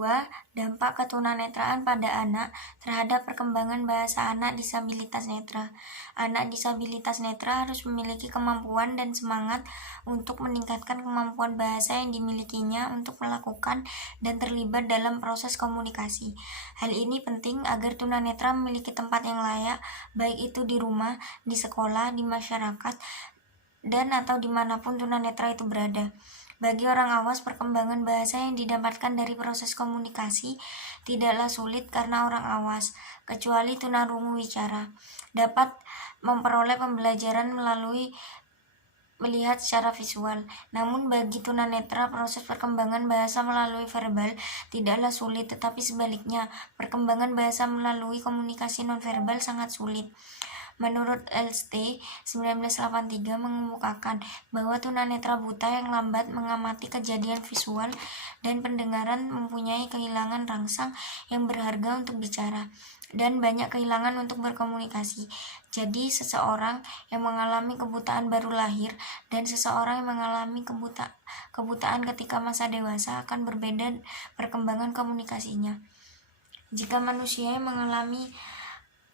2. Dampak ketunanetraan pada anak terhadap perkembangan bahasa anak disabilitas netra. Anak disabilitas netra harus memiliki kemampuan dan semangat untuk meningkatkan kemampuan bahasa yang dimilikinya untuk melakukan dan terlibat dalam proses komunikasi. Hal ini penting agar tunanetra memiliki tempat yang layak, baik itu di rumah, di sekolah, di masyarakat, dan atau dimanapun tunanetra itu berada. Bagi orang awas, perkembangan bahasa yang didapatkan dari proses komunikasi tidaklah sulit karena orang awas, kecuali tunarungu wicara, dapat memperoleh pembelajaran melalui melihat secara visual. Namun bagi tunanetra, proses perkembangan bahasa melalui verbal tidaklah sulit, tetapi sebaliknya, perkembangan bahasa melalui komunikasi nonverbal sangat sulit. Menurut Elst 1983 mengemukakan bahwa tunanetra buta yang lambat mengamati kejadian visual dan pendengaran mempunyai kehilangan rangsang yang berharga untuk bicara dan banyak kehilangan untuk berkomunikasi. Jadi seseorang yang mengalami kebutaan baru lahir dan seseorang yang mengalami kebutaan ketika masa dewasa akan berbeda perkembangan komunikasinya. Jika manusia yang mengalami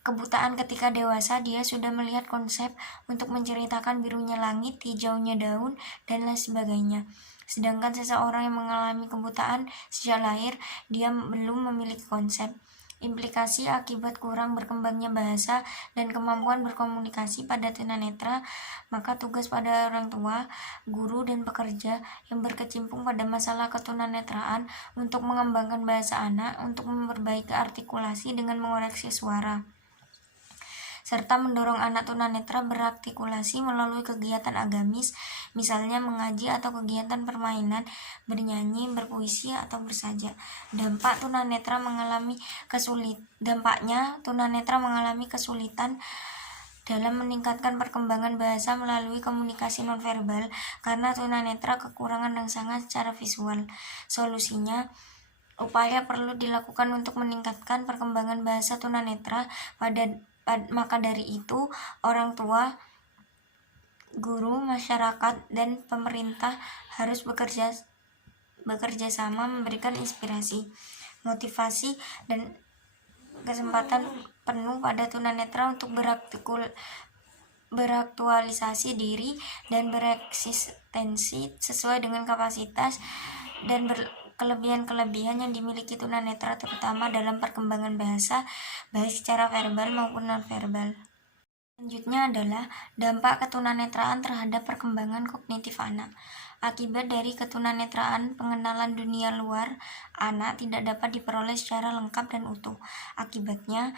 kebutaan ketika dewasa, dia sudah melihat konsep untuk menceritakan birunya langit, hijaunya daun, dan lain sebagainya. Sedangkan seseorang yang mengalami kebutaan sejak lahir, dia belum memiliki konsep. Implikasi akibat kurang berkembangnya bahasa dan kemampuan berkomunikasi pada tunanetra, maka tugas pada orang tua, guru, dan pekerja yang berkecimpung pada masalah ketunanetraan untuk mengembangkan bahasa anak, untuk memperbaiki artikulasi dengan mengoreksi suara, serta mendorong anak tunanetra berartikulasi melalui kegiatan agamis, misalnya mengaji atau kegiatan permainan, bernyanyi, berpuisi, atau bersajak. Dampaknya tunanetra mengalami kesulitan dalam meningkatkan perkembangan bahasa melalui komunikasi nonverbal karena tunanetra kekurangan rangsangan secara visual. Solusinya, upaya perlu dilakukan untuk meningkatkan perkembangan bahasa tunanetra. Maka dari itu, orang tua, guru, masyarakat, dan pemerintah harus bekerja sama memberikan inspirasi, motivasi, dan kesempatan penuh pada tunanetra untuk beraktualisasi diri dan bereksistensi sesuai dengan kapasitas dan kelebihan-kelebihan yang dimiliki tunanetra, terutama dalam perkembangan bahasa, baik secara verbal maupun nonverbal. Selanjutnya adalah dampak ketunanetraan terhadap perkembangan kognitif anak. Akibat dari ketunanetraan, pengenalan dunia luar anak tidak dapat diperoleh secara lengkap dan utuh. Akibatnya,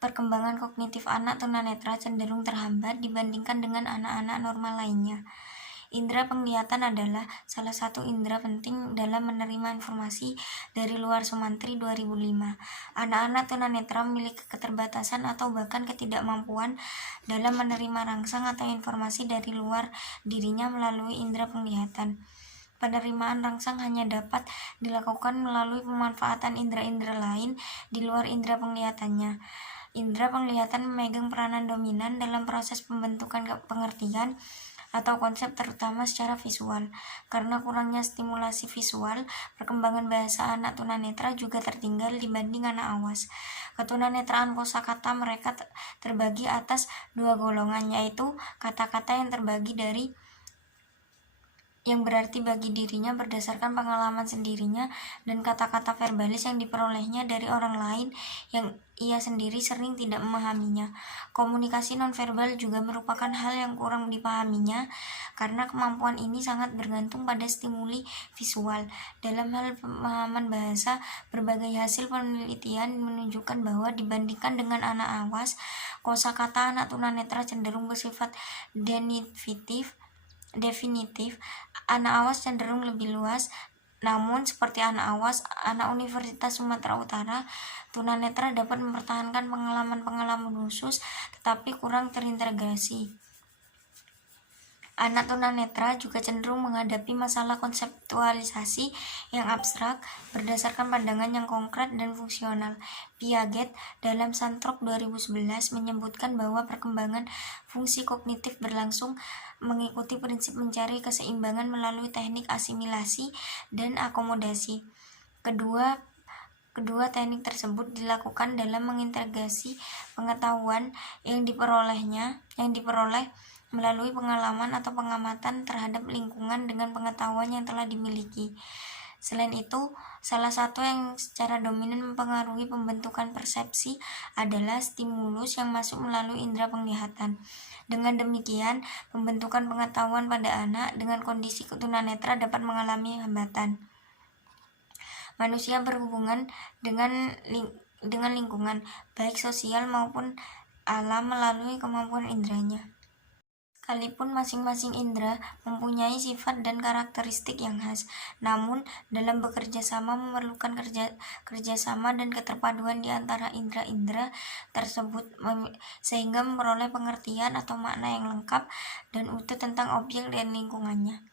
perkembangan kognitif anak tunanetra cenderung terhambat dibandingkan dengan anak-anak normal lainnya. Indera penglihatan adalah salah satu indera penting dalam menerima informasi dari luar Sumantri 2005. Anak-anak tunanetra memiliki keterbatasan atau bahkan ketidakmampuan dalam menerima rangsang atau informasi dari luar dirinya melalui indera penglihatan. Penerimaan rangsang hanya dapat dilakukan melalui pemanfaatan indera-indera lain di luar indera penglihatannya. Indera penglihatan memegang peranan dominan dalam proses pembentukan pengertian atau konsep, terutama secara visual. Karena kurangnya stimulasi visual, perkembangan bahasa anak tunanetra juga tertinggal dibanding anak awas. Ketunanetraan kosakata mereka terbagi atas dua golongan, yaitu kata-kata yang berarti bagi dirinya berdasarkan pengalaman sendirinya, dan kata-kata verbalis yang diperolehnya dari orang lain yang ia sendiri sering tidak memahaminya. Komunikasi nonverbal juga merupakan hal yang kurang dipahaminya karena kemampuan ini sangat bergantung pada stimuli visual. Dalam hal pemahaman bahasa, berbagai hasil penelitian menunjukkan bahwa dibandingkan dengan anak awas, kosakata anak tunanetra cenderung bersifat definitif. Anak awas cenderung lebih luas, namun seperti anak awas, anak Universitas Sumatera Utara, tunanetra dapat mempertahankan pengalaman-pengalaman khusus tetapi kurang terintegrasi. Anak tunanetra juga cenderung menghadapi masalah konseptualisasi yang abstrak berdasarkan pandangan yang konkret dan fungsional. Piaget dalam Santrok 2011 menyebutkan bahwa perkembangan fungsi kognitif berlangsung mengikuti prinsip mencari keseimbangan melalui teknik asimilasi dan akomodasi. Kedua teknik tersebut dilakukan dalam mengintegrasi pengetahuan yang diperoleh melalui pengalaman atau pengamatan terhadap lingkungan dengan pengetahuan yang telah dimiliki. Selain itu, salah satu yang secara dominan mempengaruhi pembentukan persepsi adalah stimulus yang masuk melalui indera penglihatan. Dengan demikian, pembentukan pengetahuan pada anak dengan kondisi tunanetra dapat mengalami hambatan. Manusia berhubungan dengan lingkungan, baik sosial maupun alam melalui kemampuan inderanya. Sekalipun masing-masing indera mempunyai sifat dan karakteristik yang khas, namun dalam bekerja sama memerlukan kerjasama dan keterpaduan di antara indera-indera tersebut sehingga memperoleh pengertian atau makna yang lengkap dan utuh tentang objek dan lingkungannya.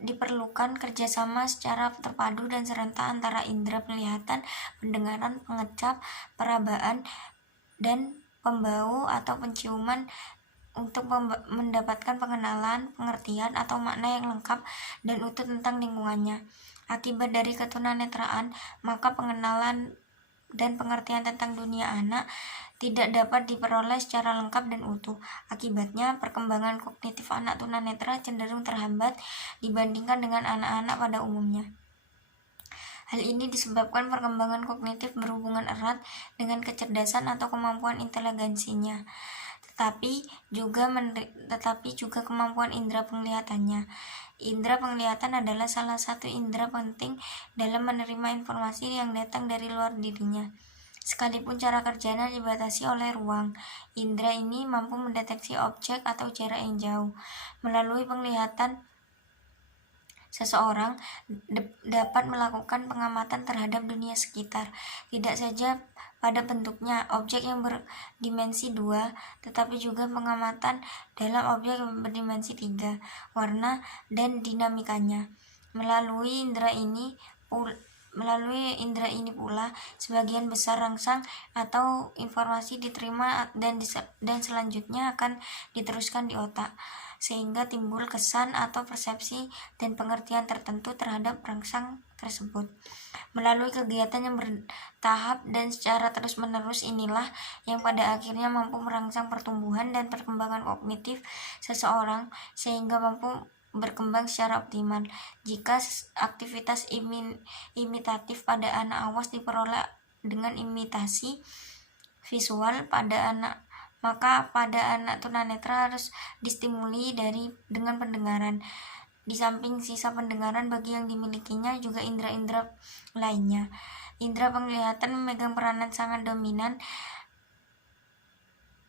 Diperlukan kerjasama secara terpadu dan serentak antara indera penglihatan, pendengaran, pengecap, perabaan, dan pembau atau penciuman untuk mendapatkan pengenalan, pengertian, atau makna yang lengkap dan utuh tentang lingkungannya. Akibat dari ketunanetraan, maka pengenalan dan pengertian tentang dunia anak tidak dapat diperoleh secara lengkap dan utuh. Akibatnya, perkembangan kognitif anak tunanetra cenderung terhambat dibandingkan dengan anak-anak pada umumnya. Hal ini disebabkan perkembangan kognitif berhubungan erat dengan kecerdasan atau kemampuan inteligensinya, tetapi juga kemampuan indera penglihatannya. Indera penglihatan adalah salah satu indera penting dalam menerima informasi yang datang dari luar dirinya. Sekalipun cara kerjanya dibatasi oleh ruang, indera ini mampu mendeteksi objek atau jarak yang jauh. Melalui penglihatan, seseorang dapat melakukan pengamatan terhadap dunia sekitar, tidak saja pada bentuknya, objek yang berdimensi 2, tetapi juga pengamatan dalam objek yang berdimensi 3, warna, dan dinamikanya. Melalui indera ini pula, sebagian besar rangsang atau informasi diterima dan selanjutnya akan diteruskan di otak, sehingga timbul kesan atau persepsi dan pengertian tertentu terhadap rangsang tersebut. Melalui kegiatan yang bertahap dan secara terus-menerus inilah yang pada akhirnya mampu merangsang pertumbuhan dan perkembangan kognitif seseorang sehingga mampu berkembang secara optimal. Jika aktivitas imitatif pada anak awas diperoleh dengan imitasi visual pada anak, maka pada anak tunanetra harus distimuli dengan pendengaran. Di samping sisa pendengaran bagi yang dimilikinya juga indera-indera lainnya. Indera penglihatan memegang peranan sangat dominan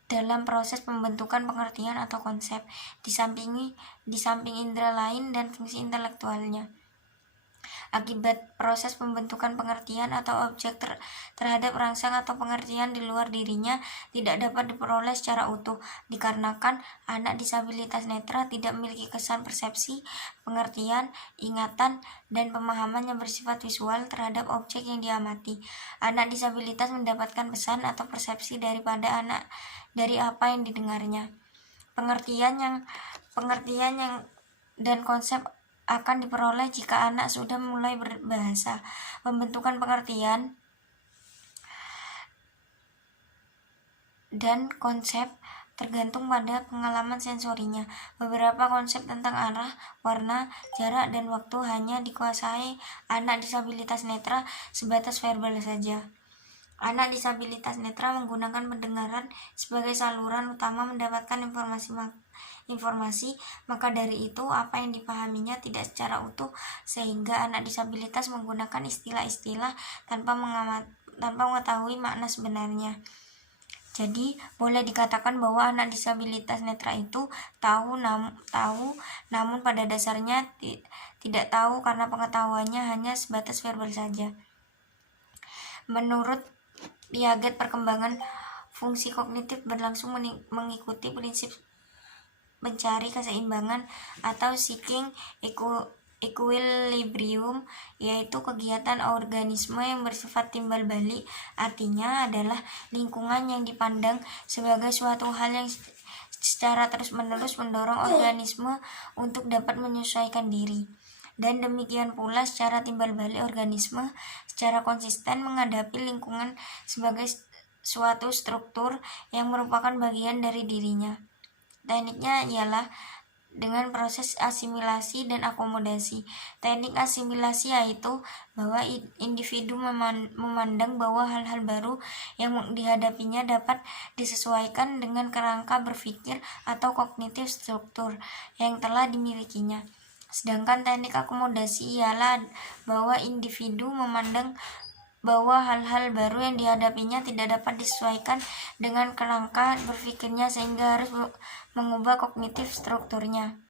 dalam proses pembentukan pengertian atau konsep, di samping indera lain dan fungsi intelektualnya. Akibat proses pembentukan pengertian atau objek terhadap rangsang atau pengertian di luar dirinya tidak dapat diperoleh secara utuh, dikarenakan anak disabilitas netra tidak memiliki kesan persepsi, pengertian, ingatan, dan pemahaman yang bersifat visual terhadap objek yang diamati. Anak disabilitas mendapatkan pesan atau persepsi dari apa yang didengarnya. Pengertian yang dan konsep akan diperoleh jika anak sudah mulai berbahasa. Pembentukan pengertian dan konsep tergantung pada pengalaman sensorinya. Beberapa konsep tentang arah, warna, jarak, dan waktu hanya dikuasai anak disabilitas netra sebatas verbal saja. Anak disabilitas netra menggunakan pendengaran sebagai saluran utama mendapatkan informasi, maka dari itu apa yang dipahaminya tidak secara utuh, sehingga anak disabilitas menggunakan istilah-istilah tanpa mengetahui makna sebenarnya. Jadi, boleh dikatakan bahwa anak disabilitas netra itu tahu namun pada dasarnya tidak tahu karena pengetahuannya hanya sebatas verbal saja. Menurut Piaget, perkembangan fungsi kognitif berlangsung mengikuti prinsip mencari keseimbangan atau seeking equilibrium, yaitu kegiatan organisme yang bersifat timbal balik. Artinya adalah lingkungan yang dipandang sebagai suatu hal yang secara terus-menerus mendorong organisme untuk dapat menyesuaikan diri. Dan demikian pula secara timbal balik organisme secara konsisten menghadapi lingkungan sebagai suatu struktur yang merupakan bagian dari dirinya. Tekniknya ialah dengan proses asimilasi dan akomodasi. Teknik asimilasi yaitu bahwa individu memandang bahwa hal-hal baru yang dihadapinya dapat disesuaikan dengan kerangka berpikir atau kognitif struktur yang telah dimilikinya. Sedangkan teknik akomodasi ialah bahwa individu memandang bahwa hal-hal baru yang dihadapinya tidak dapat disesuaikan dengan kerangka berpikirnya sehingga harus mengubah kognitif strukturnya.